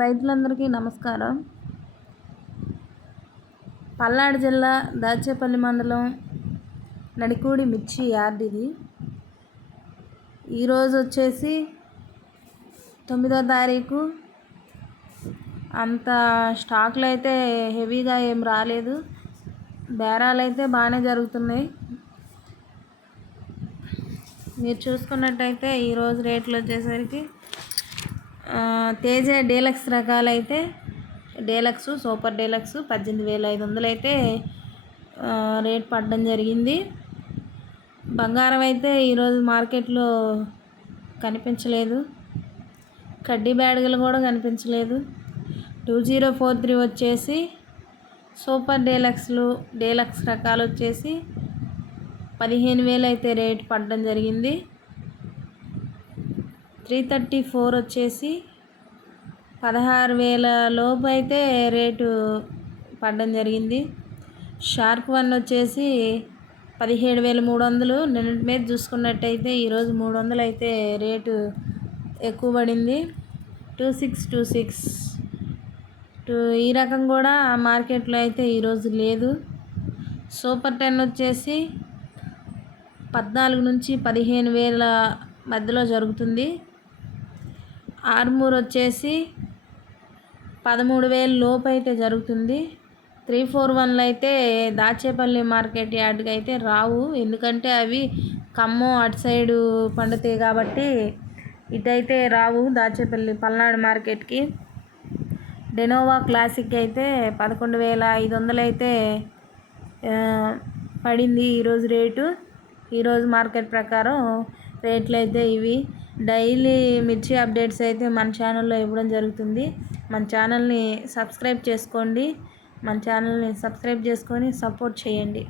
రైతులందరికీ నమస్కారం. పల్నాడు జిల్లా దాచేపల్లి మండలం నడికూడి మిర్చి యార్డ్ ఇది. ఈరోజు వచ్చేసి తొమ్మిదో తారీఖు. అంత స్టాక్లు అయితే హెవీగా ఏం రాలేదు. బేరాలు అయితే బాగానే జరుగుతున్నాయి. మీరు చూసుకున్నట్టయితే ఈరోజు రేట్లు వచ్చేసరికి తేజ డీలక్స్ రకాలు అయితే డీలక్స్ సూపర్ డీలక్స్ పద్దెనిమిది వేల ఐదు వందలు అయితే రేట్ పడడం జరిగింది. బంగారం అయితే ఈరోజు మార్కెట్లో కనిపించలేదు. కడ్డీ బ్యాడ్గలు కూడా కనిపించలేదు. టూ జీరో ఫోర్ త్రీ వచ్చేసి సూపర్ డీలక్స్లు డీలక్స్ రకాలు వచ్చేసి పదిహేను వేలు అయితే రేట్ పడడం జరిగింది. త్రీ థర్టీ ఫోర్ వచ్చేసి పదహారు వేల లోపు అయితే రేటు పడడం జరిగింది. షార్క్ వన్ వచ్చేసి పదిహేడు వేల మూడు వందలు. నిన్నటి మీద చూసుకున్నట్టయితే ఈరోజు మూడు వందలు అయితే రేటు ఎక్కువ పడింది. Two six two six. Two ఈ రకం కూడా మార్కెట్లో అయితే ఈరోజు లేదు. సూపర్ టెన్ వచ్చేసి పద్నాలుగు నుంచి పదిహేను వేల మధ్యలో జరుగుతుంది. ఆర్మూర్ వచ్చేసి పదమూడు వేల లోపు అయితే జరుగుతుంది. త్రీ ఫోర్ వన్లు అయితే దాచేపల్లి మార్కెట్ యార్డ్కి అయితే రావు. ఎందుకంటే అవి ఖమ్మం అటు సైడు పండుతాయి కాబట్టి ఇటైతే రావు దాచేపల్లి పల్నాడు మార్కెట్కి. డెనోవా క్లాసిక్ అయితే పదకొండు వేల ఐదు వందలు అయితే పడింది ఈరోజు రేటు. ఈరోజు మార్కెట్ ప్రకారం రేట్లు అయితే ఇవి. డైలీ మిర్చి అప్డేట్స్ అయితే మన ఛానల్లో ఇవ్వడం జరుగుతుంది. మన ఛానల్ని సబ్స్క్రైబ్ చేసుకోండి. మన ఛానల్ని సబ్స్క్రైబ్ చేసుకొని సపోర్ట్ చేయండి.